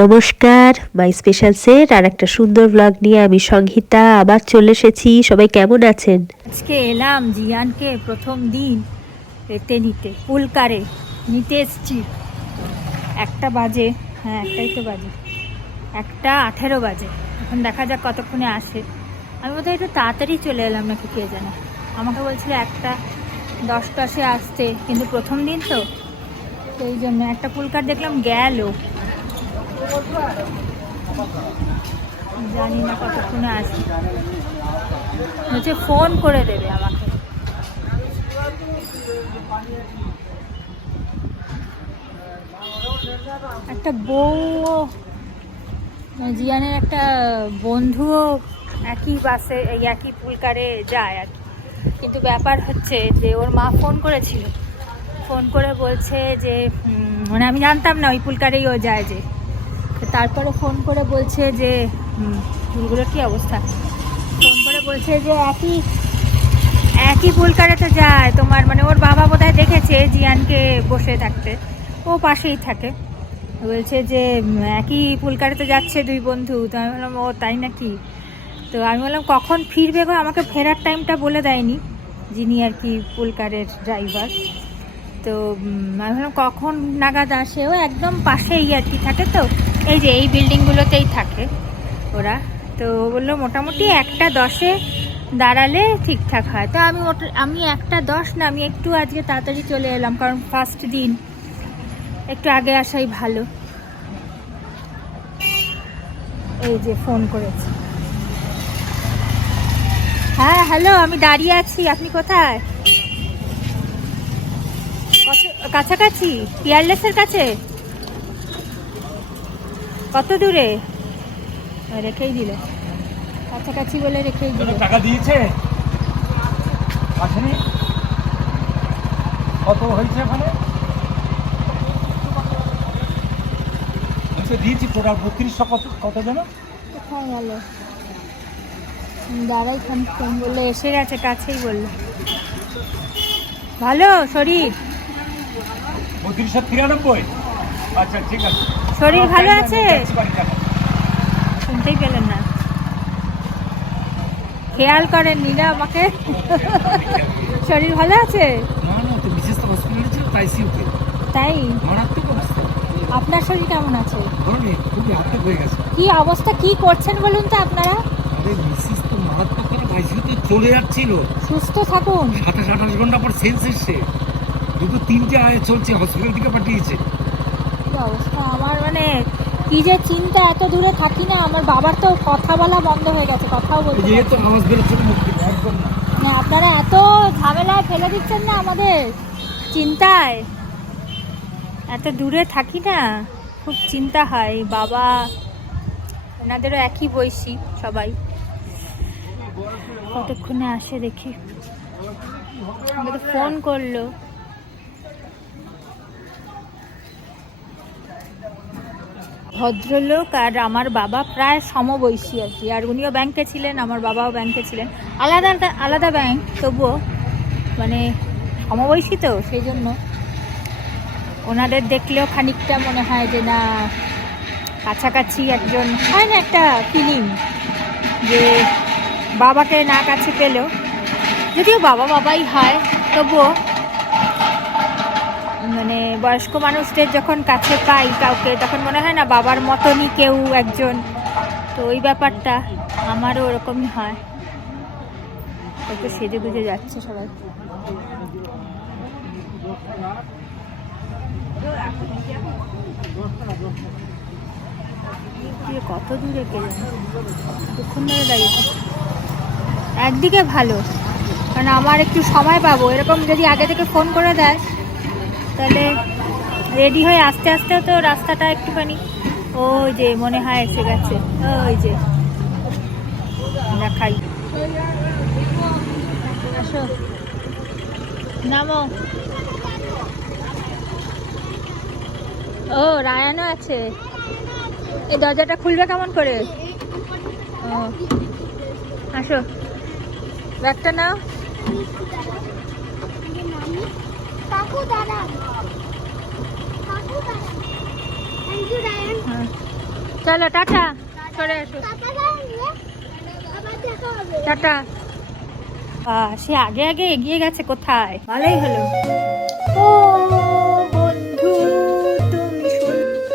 নমস্কার, মাই special set আর একটা সুন্দর ব্লগ নিয়ে আমি সংহিতা আবার চলে এসেছি। সবাই কেমন আছেন? আজকে এলাম জিয়ানকে প্রথম দিন নিতে পুলকারে নিতে এসছি। 1টা বাজে, হ্যাঁ 1টাই তো বাজে, 1:18 বাজে। এখন দেখা যাক কতক্ষণে আসে। আমি বোধহয় একটু তাড়াতাড়ি চলে এলাম নাকি কে জানে। আমাকে বলছিল 1:10 আসতে, কিন্তু প্রথম দিন তো সেই জন্য একটা পুলকার দেখলাম গেল, জানি না কতক্ষণে আসে। বলছে ফোন করে দেবে আমাকে। একটা বউ, জিয়ানের একটা বন্ধুও একই বাসে একই পুলকারে যায় আর কি। কিন্তু ব্যাপার হচ্ছে যে ওর মা ফোন করেছিল, ফোন করে বলছে যে মানে আমি জানতাম না ওই পুলকারেই ও যায় যে। তারপরে ফোন করে বলছে যে চুলগুলোর কী অবস্থা, ফোন করে বলছে যে একই পুলকারে তো যায় তোমার, মানে ওর বাবা বোধহয় দেখেছে জিয়ানকে বসে থাকতে, ও পাশেই থাকে। বলছে যে একই পুলকারে তো যাচ্ছে দুই বন্ধু। তো আমি বললাম ও তাই নাকি। তো আমি বললাম কখন ফিরবে গো, আমাকে ফেরার টাইমটা বলে দেয়নি যিনি আর কি পুলকারের ড্রাইভার। তো আমি ভাবলাম কখন নাগাদ আসে, ও একদম পাশেই আর কি থাকে, তো এই যে এই বিল্ডিংগুলোতেই থাকে ওরা। তো বললো মোটামুটি 1:10 দাঁড়ালে ঠিকঠাক হয়। তো আমি 1:10 না, আমি একটু আজকে তাড়াতাড়ি চলে এলাম, কারণ ফার্স্ট দিন একটু আগে আসাই ভালো। এই যে ফোন করেছে। হ্যাঁ হ্যালো, আমি দাঁড়িয়ে আছি, আপনি কোথায়? কাছাকাছি পিয়ারলেসের কাছে? কত দূরে? রেখেই দিল, কাছাকাছি বলে রেখেই দিল। টাকা দিয়েছে? আসেনি? কত হয়েছে ওখানে? দিয়েছি টোটাল 3200। কত যেন? কোথায় গেল? দাঁড়াই খানিকক্ষণ, বললো এসে গেছে, কাছেই বললো। ভালো শরীর? 3293। আচ্ছা ঠিক আছে। শরীর ভালো আছে? শুনতেই পেলেন না, খেয়াল করেননি না আমাকে? শরীর ভালো আছে? না না, তো বিশেষ হসপিটালে ছিল, তাই সিউতে। তাই? মারাত্মক অবস্থা। আপনার শরীর কেমন আছে? খুবই আত্মক হয়ে গেছে। কি অবস্থা, কি করছেন বলুন তো আপনারা? আরে মিসিস তো মারাত্মক করে আইসিইউতে চলে যাচ্ছিল। সুস্থ থাকুন। 27-28 ঘন্টা পর সেন্স এসছে, দুটো 3টে চলছে, হসপিটাল থেকে পাঠিয়েছে। কি অবস্থা আমার, মানে কি যে চিন্তা, এত দূরে থাকি না, আমার বাবার তো কথা বলা বন্ধ হয়ে গেছে, কথাও বলতে এই যে তো আওয়াজ বেরোচ্ছে মুখ থেকে, একদম না। না। আপনারা এত ঝামেলায় ফেলে দিচ্ছেন না আমাদের, চিন্তায়। এত দূরে থাকি না, খুব চিন্তা হয়। বাবা এনাদেরও একই বয়সী সবাই, কতক্ষণে আসে দেখি। আমাকে ফোন করলো, ভদ্রলোক আর আমার বাবা প্রায় সমবয়সী আর কি। আর উনিও ব্যাংকে ছিলেন, আমার বাবাও ব্যাংকে ছিলেন, আলাদা আলাদা ব্যাংক, তবুও মানে সমবয়সী, তো সেই জন্য ওনাদের দেখলেও খানিকটা মনে হয় যে না কাছাকাছি একজন, হয় না একটা ফিলিং যে বাবাকে না কাছে পেলেও, যদিও বাবা বাবাই হয়, তবুও মানে বয়স্ক মানুষদের যখন কাছে পাই কাউকে, তখন মনে হয় না বাবার মতনই কেউ একজন। তো ওই ব্যাপারটা আমারও ওরকমই হয়। একটু সেজে গুজে যাচ্ছে সবাই। কত দূরে কে জানে, কতক্ষণ ধরে দাঁড়িয়েছে। একদিকে ভালো, কারণ আমার একটু সময় পাবো। এরকম যদি আগে থেকে ফোন করে দেয় তাহলে রেডি হয়ে আস্তে আস্তেও তো রাস্তাটা একটুখানি, ওই যে মনে হয় এসে গেছে, ওই যে দেখাই। আসো, নামো। ও রায়ানও আছে। এই দরজাটা খুলবে কেমন করে? ও আসো, ব্যাগটা নাও। চলো টাটা, সরে এসো, টাটা। সে আগে আগে এগিয়ে গেছে কোথায়, ভালোই হলো। ও বন্ধু তুমি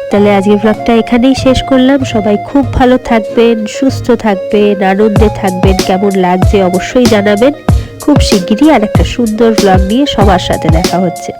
তাহলে আজকের ব্লগটা এখানেই শেষ করলাম। সবাই খুব ভালো থাকবেন, সুস্থ থাকবেন, আনন্দে থাকবেন। কেমন লাগছে অবশ্যই জানাবেন। খুব শিগগিরই আর একটা সুন্দর ব্লগ নিয়ে সবার সাথে দেখা হচ্ছে।